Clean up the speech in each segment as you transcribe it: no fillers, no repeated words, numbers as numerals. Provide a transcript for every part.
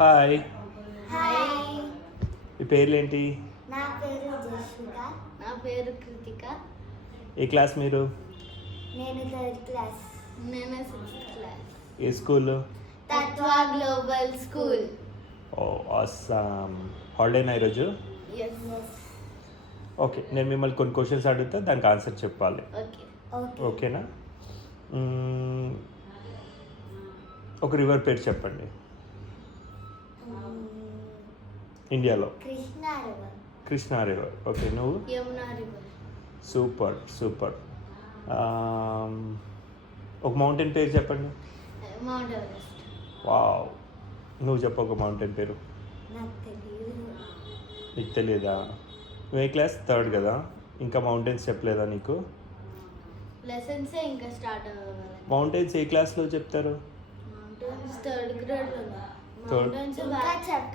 Hi, hi, మీ పేర్లేంటి? నా పేరు జస్విక. నా పేరు కృతిక. ఏ క్లాస్ మీరు? నేను థర్డ్ క్లాస్. నేను సిక్స్త్ క్లాస్. ఏ స్కూల్? తత్వ గ్లోబల్ స్కూల్. ఓ ఆసమ్. హాలిడేనా ఈరోజు? ఎస్. ఓకే, నేను మిమ్మల్ని కొన్ని క్వశ్చన్స్ అడుగుతా, దానికి ఆన్సర్ చెప్పాలి. ఓకే. ఓకేనా? ఒక రివర్ పేరు చెప్పండి ఇండియాలో. Krishna river. Krishna river. Okay, నువ్వు? యమునా రివర్. Super super. ఒక మౌంటైన్ పేరు చెప్పండి. Mount Everest. వావ్. నువ్వు చెప్పు ఒక మౌంటైన్ పేరు. నాకు తెలియదు. నీకు తెలియదా? నువ్వు ఏ క్లాస్? థర్డ్ కదా, ఇంకా మౌంటైన్స్ చెప్పలేదా నీకు? లెసన్స్ ఇంకా స్టార్ట్ అవ్వాలి. మౌంటైన్స్ ఏ క్లాస్లో చెప్తారు? మౌంటైన్స్ థర్డ్ గ్రేడ్ లో. Third. మౌంటైన్స్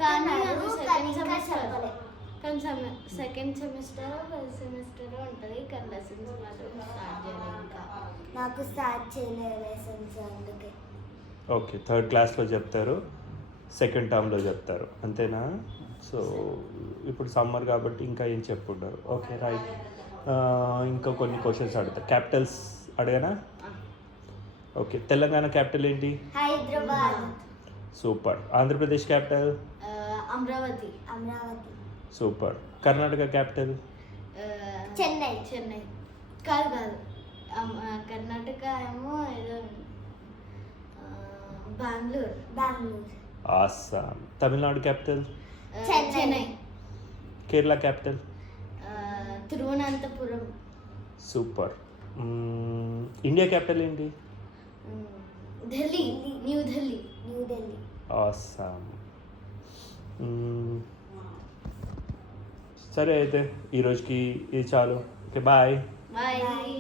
కానీ అది సెకండ్ సెమిస్టర్. కానీ సెకండ్ సెమిస్టర్ ఫస్ట్ సెమిస్టర్ ఉంటుంది. కానీ లెసన్స్ మాత్రం స్టార్ట్ చేయలేదు ఇంకా. నాకు స్టార్ట్ చేయలేదు లెసన్స్ అందుకే. ఓకే, థర్డ్ క్లాస్లో చెప్తారు, సెకండ్ టర్మ్లో చెప్తారు, అంతేనా? సో ఇప్పుడు సమ్మర్ కాబట్టి ఇంకా ఏం చెప్పుంటారు. Okay, right. ఇంకా కొన్ని క్వశ్చన్స్ అడుగుతా. క్యాపిటల్స్ అడిగానా? ఓకే, తెలంగాణ క్యాపిటల్ ఏంటి? Hyderabad. Super. Andhra Pradesh capital? Amaravati. Amaravati. Super. Karnataka capital? Chennai. Chennai కాదు కాదు, కర్ణాటక ఏమో ఏదో Bengaluru. Bengaluru. Assam. Tamil Nadu capital? Chennai. Kerala capital? Thiruvananthapuram. Super. India capital ఏంటి? ఢిల్లీ. న్యూ ఢిల్లీ. న్యూ ఢిల్లీ. ఆసాం. సరే అయితే ఈరోజుకి ఇది చాలు. Okay, bye. బాయ్.